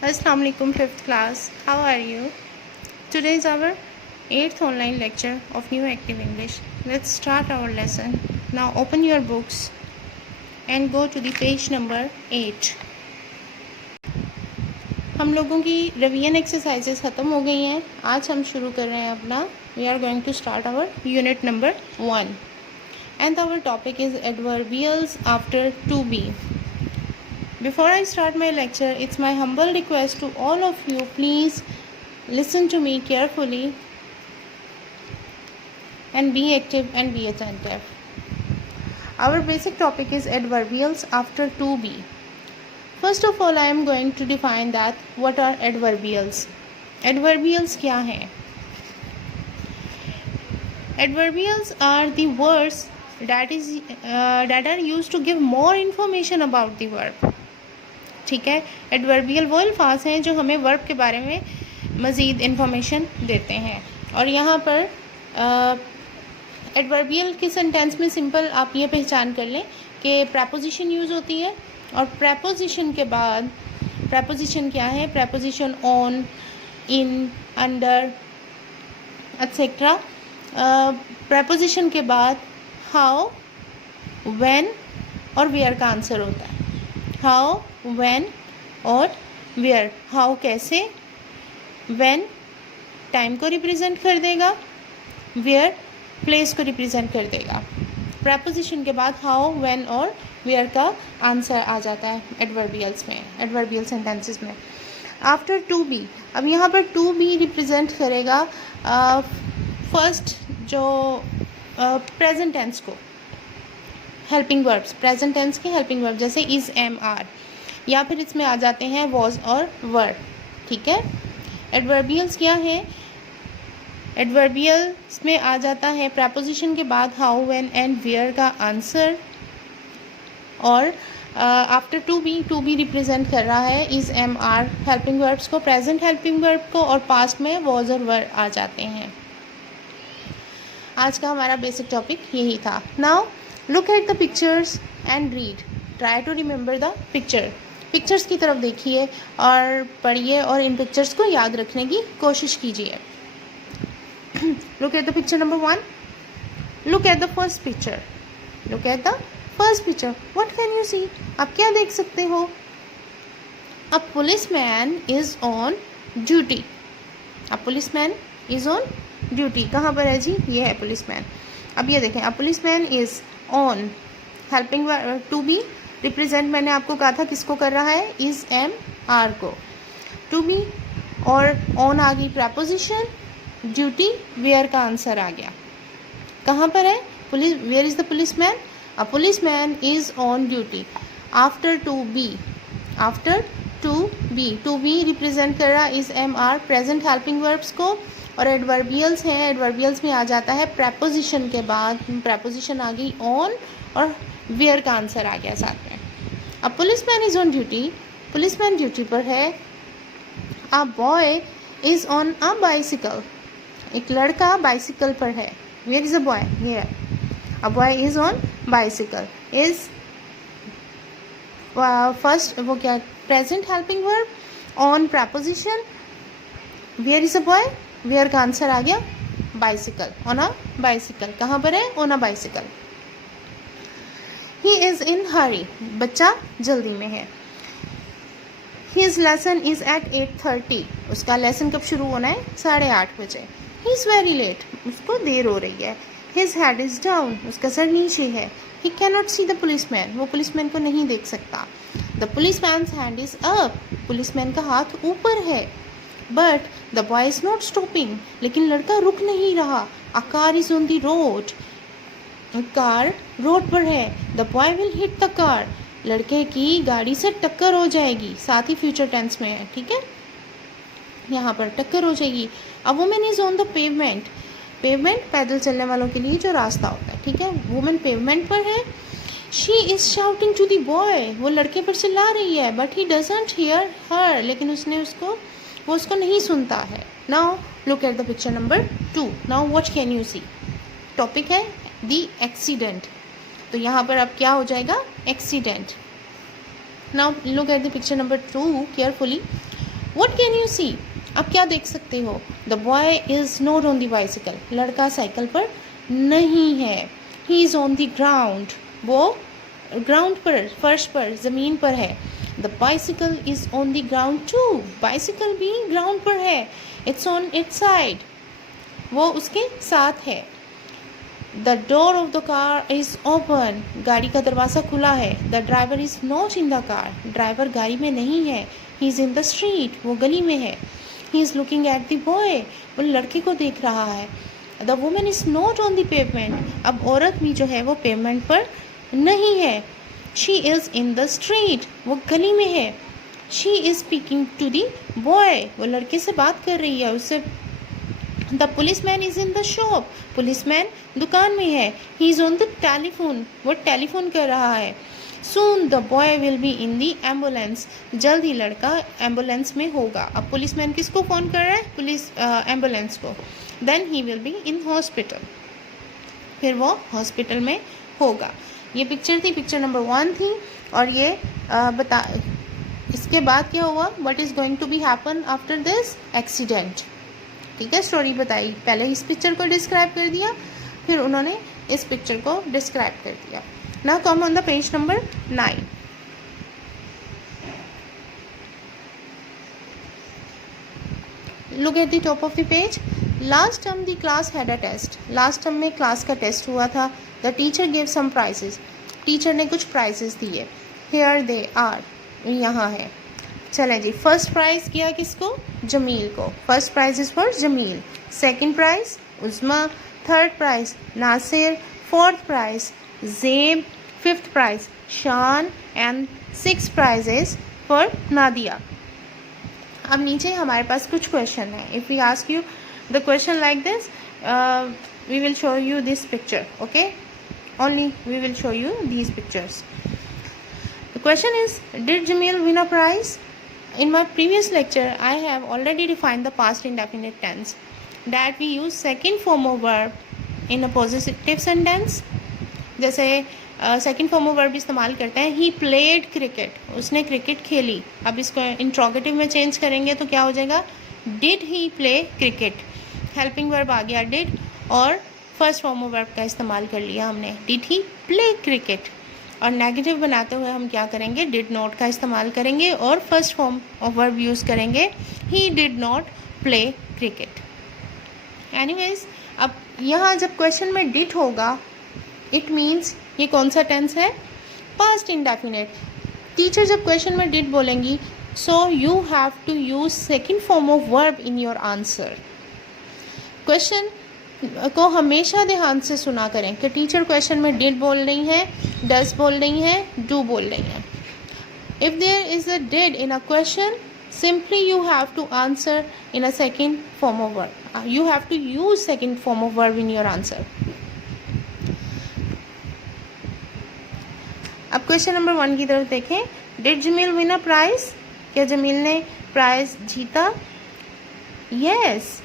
Assalamu alaikum 5th class. How are you? Today is our 8th online lecture of New Active English. Let's start our lesson. Now open your books and go to the page number 8. हम लोगों की revision exercises ख़त्म हो गई हैं. आज हम शुरू कर रहे हैं अपना we are going to start our unit number 1 and our topic is adverbials after to be. Before I start my lecture, it's my humble request to all of you, please listen to me carefully and be active and be attentive. Our basic topic is adverbials after to be. First of all, I am going to define that what are adverbials. Adverbials क्या हैं? Adverbials are the words that are used to give more information about the verb. ठीक है. Adverbial वो अल्फाज हैं जो हमें verb के बारे में मज़ीद इन्फॉर्मेशन देते हैं. और यहाँ पर एडवर्बियल के सेंटेंस में सिंपल आप ये पहचान कर लें कि प्रपोजिशन यूज़ होती है और प्रपोजिशन के बाद प्रपोजिशन क्या है? Preposition on, in, under etcetera. Preposition के बाद हाउ, व्हेन और वेयर का आंसर होता है. हाउ, व्हेन और वेयर. हाउ कैसे, व्हेन टाइम को रिप्रेजेंट कर देगा, वेयर प्लेस को रिप्रेजेंट कर देगा. प्रपोजिशन के बाद हाउ, व्हेन और वेयर का आंसर आ जाता है एडवर्बियल्स में, एडवर्बियल सेंटेंसेस में. आफ्टर टू बी, अब यहाँ पर टू बी रिप्रेजेंट करेगा फर्स्ट जो प्रेजेंट टेंस को, हेल्पिंग वर्ब्स, प्रेजेंट टेंस के हेल्पिंग वर्ब जैसे इज़, एम, आर, या फिर इसमें आ जाते हैं वॉज और वर. ठीक है. एडवर्बियल्स क्या है? एडवर्बियल्स में आ जाता है प्रपोजिशन के बाद हाउ, व्हेन एंड वेयर का आंसर. और आफ्टर टू बी रिप्रेजेंट कर रहा है is, am, are helping verbs को, प्रेजेंट हेल्पिंग वर्ब को, और पास्ट में वॉज और वर आ जाते हैं. आज का हमारा बेसिक टॉपिक यही था. Now look at the pictures and read. Try to remember the picture. Pictures की तरफ देखिए और पढ़िए और इन पिक्चर्स को याद रखने की कोशिश कीजिए. Look at the picture number 1. Look at the first picture. Look at the first picture. What can you see? आप क्या देख सकते हो? A policeman is on duty. A policeman is on duty. कहाँ पर है जी? ये है पुलिसमैन. अब ये देखें, a policeman is on helping to be represent मैंने आपको कहा था किसको कर रहा है? इज़, एम, आर को. टू बी और ऑन आ गई प्रपोजिशन, ड्यूटी, वेयर का आंसर आ गया. कहाँ पर है? Police. Where is the policeman? A policeman is on duty. After to be, after to be represent कर रहा is, am, are present helping verbs को. और एडवर्बियल्स हैं, एडवर्बियल्स में आ जाता है प्रपोजिशन के बाद, प्रपोजिशन आ गई ऑन और वेयर का आंसर आ गया साथ में. अब policeman is on duty, policeman duty पर है. A boy is on a bicycle, एक लड़का बाइसिकल पर है. Where is a boy? Here. A boy is on bicycle. Is first वो क्या? Present helping verb, on preposition, where is a boy, where का answer आ गया बाइसिकल, ऑन अ बाइसिकल. कहाँ पर है? On a bicycle. He is in hurry, बच्चा जल्दी में है. हिज लेसन इज़ एट 8:30, उसका लेसन कब शुरू होना है? 8:30 बजे. ही इज़ वेरी लेट, उसको देर हो रही है. हिज हेड इज़ डाउन, उसका सर नीचे है. He can not see the policeman, वो पुलिसमैन को नहीं देख सकता. The policeman's hand is up, policeman का हाथ ऊपर है. But the boy is not stopping, लेकिन लड़का रुक नहीं रहा. A car is on the road, car road पर है. The boy will hit the car, लड़के की गाड़ी से टक्कर हो जाएगी. साथ ही फ्यूचर टेंस में है. ठीक है. यहाँ पर टक्कर हो जाएगी. A women is on the pavement, pavement पैदल चलने वालों के लिए जो रास्ता होता है. ठीक है. वुमेन पेवमेंट पर है. She is shouting to the boy, वो लड़के पर चिल्ला रही है. But he doesn't hear her, लेकिन वो उसको नहीं सुनता है. Now look at the picture number 2. Now what can you see? Topic है द एक्सीडेंट. तो यहाँ पर अब क्या हो जाएगा? Accident. Now look at the picture number 2 carefully. What can you see? आप क्या देख सकते हो? The boy is not on the bicycle. लड़का साइकिल पर नहीं है. He is on the ground. वो ग्राउंड पर, फर्श पर, ज़मीन पर है. The bicycle is on the ground too. Bicycle भी ग्राउंड पर है. It's on its side. वो उसके साथ है. The door of the car is open. गाड़ी का दरवाज़ा खुला है. The driver is not in the car. Driver गाड़ी में नहीं है. He is in the street. वो गली में है. He is looking at the boy. वो लड़के को देख रहा है. The woman is not on the pavement. अब औरत भी जो है वो पेमेंट पर नहीं है. She is in the street. वो गली में है. She is speaking to the boy. वो लड़के से बात कर रही है, उससे. The policeman is in the shop. Policeman दुकान में है. He is on the telephone. वो टेलीफोन कर रहा है. Soon the boy will be in the ambulance. जल्द ही लड़का एम्बुलेंस में होगा. अब पुलिसमैन किसको फ़ोन कर रहा है? पुलिस एम्बुलेंस को. Then he will be in hospital. फिर वो हॉस्पिटल में होगा. ये पिक्चर थी, पिक्चर नंबर 1 थी. और ये इसके बाद क्या हुआ? What is going to be happen after this accident? ठीक है, स्टोरी बताई. पहले इस पिक्चर को डिस्क्राइब कर दिया, फिर उन्होंने इस पिक्चर को डिस्क्राइब कर दिया. Now come on the page number 9. Look at the top of the page. Last term the class had a test. Last term में क्लास का टेस्ट हुआ था. The teacher give some prizes. Teacher ने कुछ prizes दिए. Here they are. यहाँ है. चलें जी. फर्स्ट प्राइज़ किया किसको? जमील को. First prize is for Jamil. Second prize Uzma. Third prize Nasir. Fourth prize Zeb. Fifth prize Shan. And six prize is for Nadia. अब नीचे हमारे पास कुछ क्वेश्चन है. If we ask you the question like this, we will show you this picture. Okay, only we will show you these pictures. The question is, did Jamil win a prize? In my previous lecture, I have already defined the past indefinite tense, that we use second form of verb in a possessive sentence. जैसे second form of verb इस्तेमाल करते हैं. He played cricket. उसने cricket खेली. अब इसको interrogative में change करेंगे तो क्या हो जाएगा? Did he play cricket? Helping verb आ गया did, और फर्स्ट फॉर्म ऑफ वर्ब का इस्तेमाल कर लिया हमने. Did he play cricket? और नेगेटिव बनाते हुए हम क्या करेंगे? डिड नॉट का इस्तेमाल करेंगे और first form of verb use करेंगे. He did not play cricket. Anyways, अब यहाँ जब क्वेश्चन में डिड होगा, इट मीन्स ये कौन सा टेंस है? Past indefinite. टीचर जब क्वेश्चन में डिड बोलेंगी, so you have to use second form of verb in your answer. Question को हमेशा ध्यान से सुना करें कि टीचर क्वेश्चन में डिड बोल रही हैं, डज बोल रही हैं, डू बोल रही हैं. If there is a did in a question, simply you have to answer in a second form of verb. You have to use second form of verb in your answer. अब question number 1 की तरफ देखें. Did Jamil win a prize? क्या जमील ने prize जीता? Yes,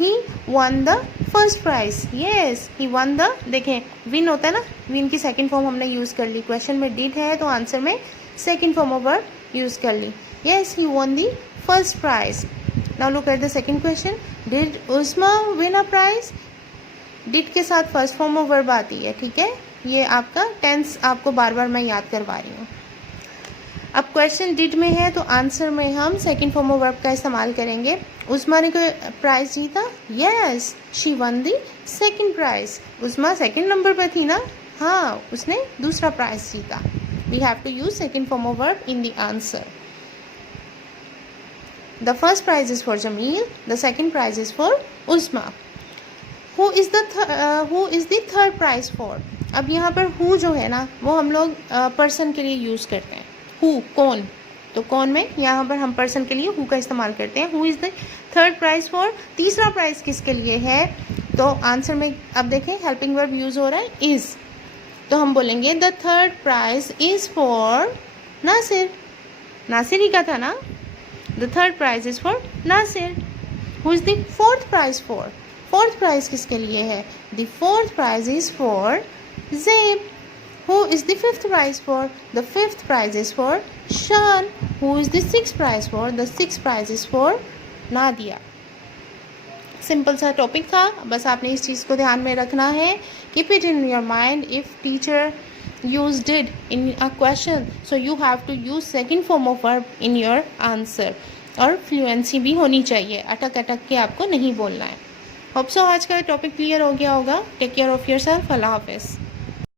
he won the first prize. Yes, he won the. देखें, win होता है ना, विन की सेकंड फॉर्म हमने यूज़ कर ली. क्वेश्चन में डिड है तो आंसर में second form of verb use कर ली. Yes, he won the first prize. Now look at the second question. Did Uzma win a prize? Did के साथ फर्स्ट फॉर्म ऑफ वर्ब आती है. ठीक है, ये आपका टेंस आपको बार बार मैं याद करवा रही हूँ. अब क्वेश्चन डिड में है तो आंसर में हम सेकंड फॉर्म ऑफ वर्ब का इस्तेमाल करेंगे. उज़मा ने कोई प्राइज़ जीता? Yes, she won the second prize. Uzma second number पर थी ना? हाँ, उसने दूसरा प्राइज़ जीता. We have to use second form of verb in the answer. The first prize is for Jamil. The second prize is for Uzma. Who is the third prize for? अब यहाँ पर हु जो है ना, वो हम लोग पर्सन के लिए यूज़ करते हैं. हु, कौन. तो कौन में यहाँ पर हम पर्सन के लिए हु का इस्तेमाल करते हैं. Who is the third prize for? तीसरा प्राइज़ किसके लिए है? तो आंसर में अब देखें हेल्पिंग वर्ब यूज़ हो रहा है इज़. तो हम बोलेंगे the third prize is for Nasir. Nasir ही का था ना. The third prize is for Nasir. Who is the fourth prize for? Fourth prize किसके लिए है? The fourth prize is for Zeb. Who is the fifth prize for? The fifth prize is for Shan. Who is the sixth prize for? The sixth prize is for Nadia. Simple सा topic था, बस आपने इस चीज़ को ध्यान में रखना है. Keep it in your mind. If teacher use did in a question, so you have to use second form of verb in your answer. और फ्लुएंसी भी होनी चाहिए, अटक अटक के आपको नहीं बोलना है. होप सो आज का टॉपिक क्लियर हो गया होगा. Take care of yourself. अल्लाह हाफिज़.